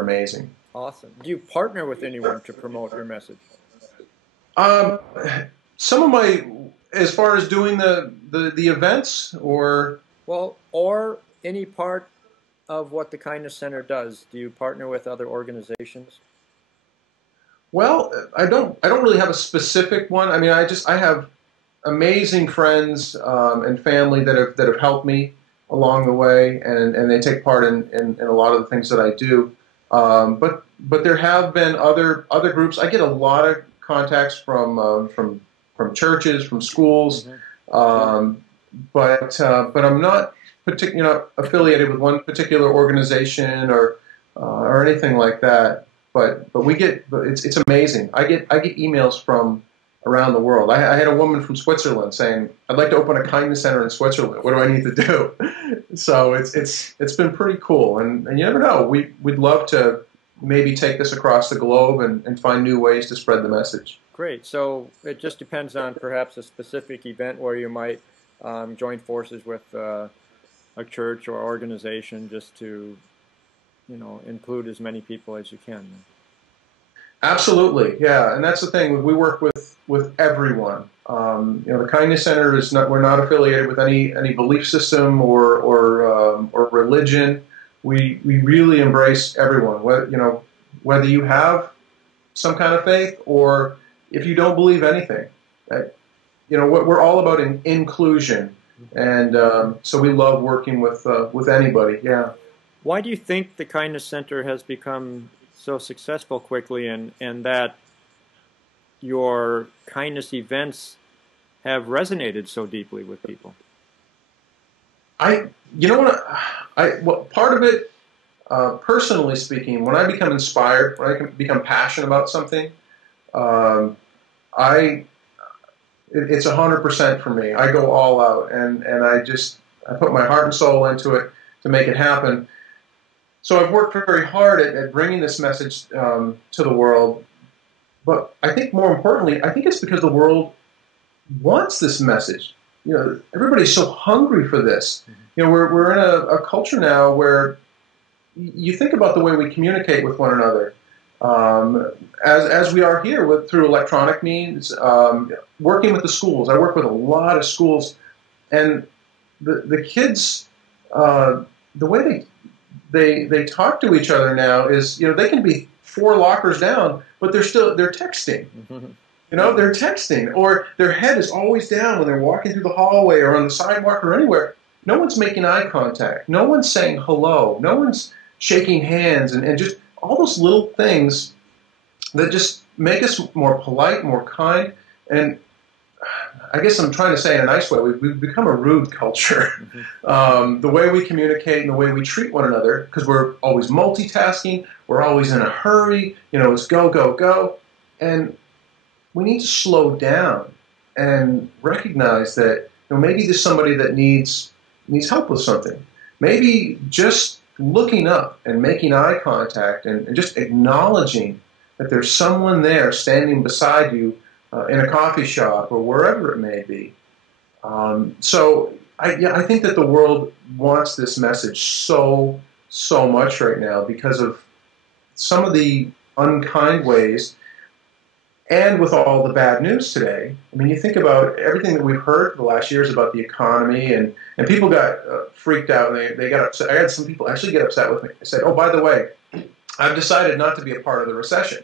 amazing. Awesome. Do you partner with anyone to promote your message? Some of my, as far as doing the events, or well, or any part of what the Kindness Center does. Do you partner with other organizations? Well, I don't really have a specific one. I mean, I have amazing friends and family that have helped me along the way, and they take part in a lot of the things that I do. But there have been other groups. I get a lot of contacts from churches, from schools, but I'm not affiliated with one particular organization or anything like that. But it's amazing. I get emails from around the world. I had a woman from Switzerland saying, "I'd like to open a kindness center in Switzerland. What do I need to do?" So it's been pretty cool, and you never know. We'd love to maybe take this across the globe and find new ways to spread the message. Great. So it just depends on perhaps a specific event where you might join forces with a church or organization just to, include as many people as you can. Absolutely, yeah, and that's the thing. We work with everyone. The Kindness Center is not. We're not affiliated with any belief system or religion. We really embrace everyone. Whether you have some kind of faith or if you don't believe anything. We're all about inclusion, and so we love working with anybody. Yeah. Why do you think the Kindness Center has become so successful quickly, and that your kindness events have resonated so deeply with people? Well, part of it, personally speaking, when I become inspired, when I become passionate about something, it's 100% for me. I go all out, and I put my heart and soul into it to make it happen. So I've worked very hard at bringing this message to the world, but I think more importantly, I think it's because the world wants this message. Everybody's so hungry for this. We're in a culture now where you think about the way we communicate with one another, as we are here through electronic means, working with the schools. I work with a lot of schools, and the kids, the way they talk to each other now is, they can be 4 lockers down, but they're texting. They're texting, or their head is always down when they're walking through the hallway or on the sidewalk or anywhere. No one's making eye contact. No one's saying hello. No one's shaking hands, and just all those little things that just make us more polite, more kind. And I guess I'm trying to say in a nice way, we've become a rude culture. The way we communicate and the way we treat one another, because we're always multitasking, we're always in a hurry, it's go, go, go. And we need to slow down and recognize that maybe there's somebody that needs help with something. Maybe just looking up and making eye contact and just acknowledging that there's someone there standing beside you in a coffee shop or wherever it may be. So I think that the world wants this message so much right now because of some of the unkind ways, and with all the bad news today. I mean, you think about everything that we've heard for the last years about the economy, and people got freaked out, and they got upset. I had some people actually get upset with me. They said, "Oh, by the way, I've decided not to be a part of the recession."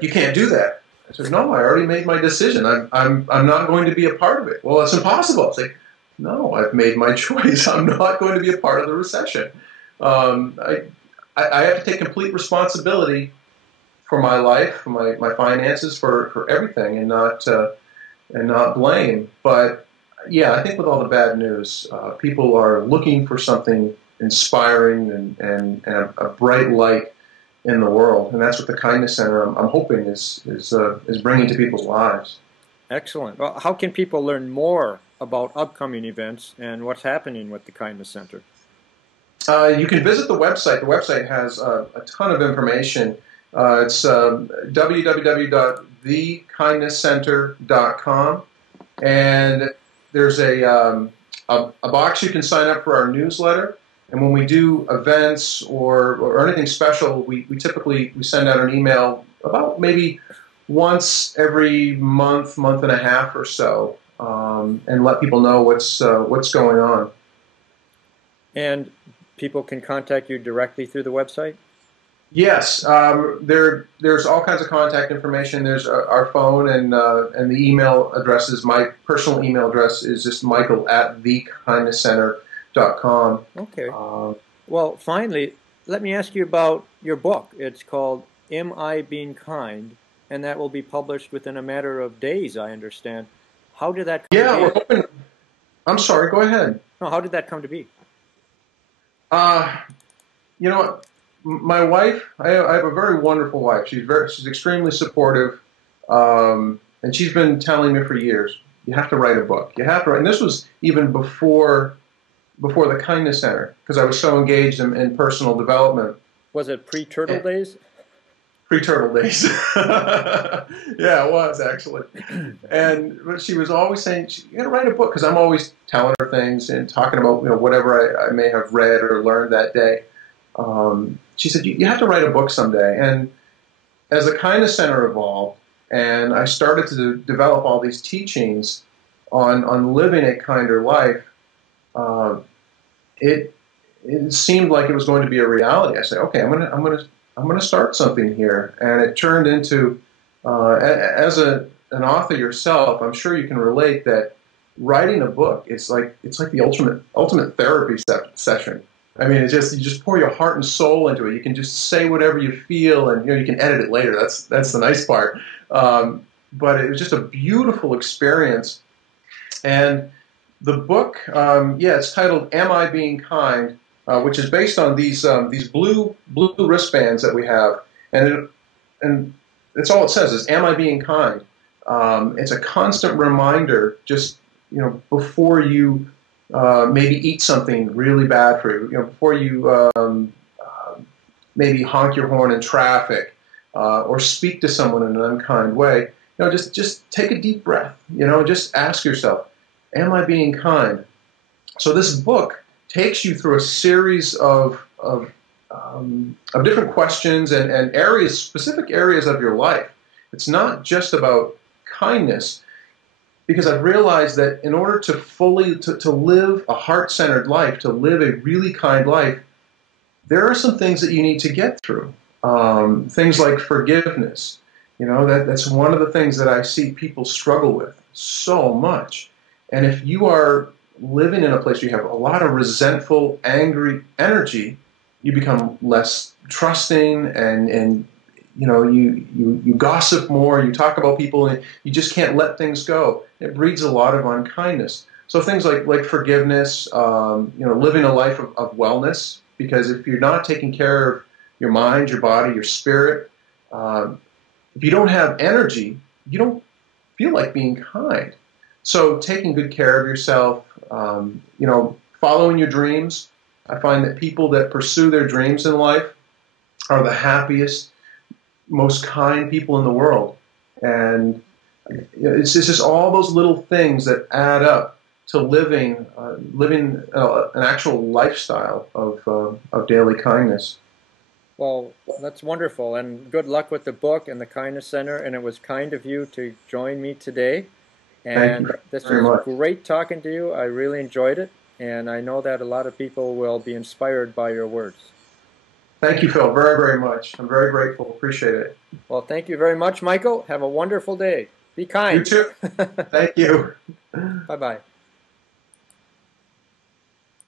You can't do that. I said, "No, I already made my decision. I'm not going to be a part of it." "Well, it's impossible." It's like, no, I've made my choice. I'm not going to be a part of the recession. I have to take complete responsibility for my life, for my finances, for everything, and not blame. But yeah, I think with all the bad news, people are looking for something inspiring and a bright light in the world, and that's what the Kindness Center, I'm hoping, is bringing to people's lives. Excellent. Well, how can people learn more about upcoming events and what's happening with the Kindness Center? You can visit the website. The website has a ton of information. It's www.thekindnesscenter.com, and there's a box you can sign up for our newsletter, And when we do events or anything special, we typically send out an email about maybe once every month, month and a half or so, and let people know what's going on. And people can contact you directly through the website? Yes, there's all kinds of contact information. There's our phone and the email addresses. My personal email address is just michael@thekindnesscenter.com. Okay. Well, finally, let me ask you about your book. It's called Am I Being Kind? And that will be published within a matter of days, I understand. How did that come to be? Yeah, we're hoping. I'm sorry, go ahead. No, how did that come to be? You know what? My wife, I have a very wonderful wife. She's extremely supportive, and she's been telling me for years, you have to write a book. You have to write. And this was even before the Kindness Center, because I was so engaged in personal development. Was it pre-Turtle Days? Pre-Turtle Days. Yeah, it was actually. But she was always saying, you got to write a book, because I'm always telling her things and talking about whatever I may have read or learned that day. She said, you have to write a book someday. And as the Kindness Center evolved, and I started to develop all these teachings on living a kinder life, it seemed like it was going to be a reality. I said, okay, I'm gonna start something here, and it turned into, as an author yourself, I'm sure you can relate that writing a book it's like the ultimate therapy session. I mean, it's just you just pour your heart and soul into it. You can just say whatever you feel, and you can edit it later. That's the nice part. But it was just a beautiful experience. And the book, it's titled "Am I Being Kind?" Which is based on these blue wristbands that we have, and that's all it says is "Am I being kind?" It's a constant reminder, just before you maybe eat something really bad for you, before you maybe honk your horn in traffic or speak to someone in an unkind way. Just take a deep breath. Just ask yourself, "Am I being kind?" So this book takes you through a series of different questions and areas, specific areas of your life. It's not just about kindness, because I've realized that in order to fully to live a heart-centered life, to live a really kind life, there are some things that you need to get through. Things like forgiveness. That's one of the things that I see people struggle with so much. And if you are living in a place where you have a lot of resentful, angry energy, you become less trusting, and you gossip more, you talk about people, and you just can't let things go. It breeds a lot of unkindness. So things like forgiveness, living a life of wellness, because if you're not taking care of your mind, your body, your spirit, if you don't have energy, you don't feel like being kind. So taking good care of yourself, following your dreams. I find that people that pursue their dreams in life are the happiest, most kind people in the world. And it's just all those little things that add up to living an actual lifestyle of daily kindness. Well, that's wonderful, and good luck with the book and the Kindness Center, and it was kind of you to join me today. And this was great talking to you. I really enjoyed it, and I know that a lot of people will be inspired by your words. Thank you, Phil, very, very much. I'm very grateful. Appreciate it. Well, thank you very much, Michael. Have a wonderful day. Be kind. You too. Thank you. Bye-bye.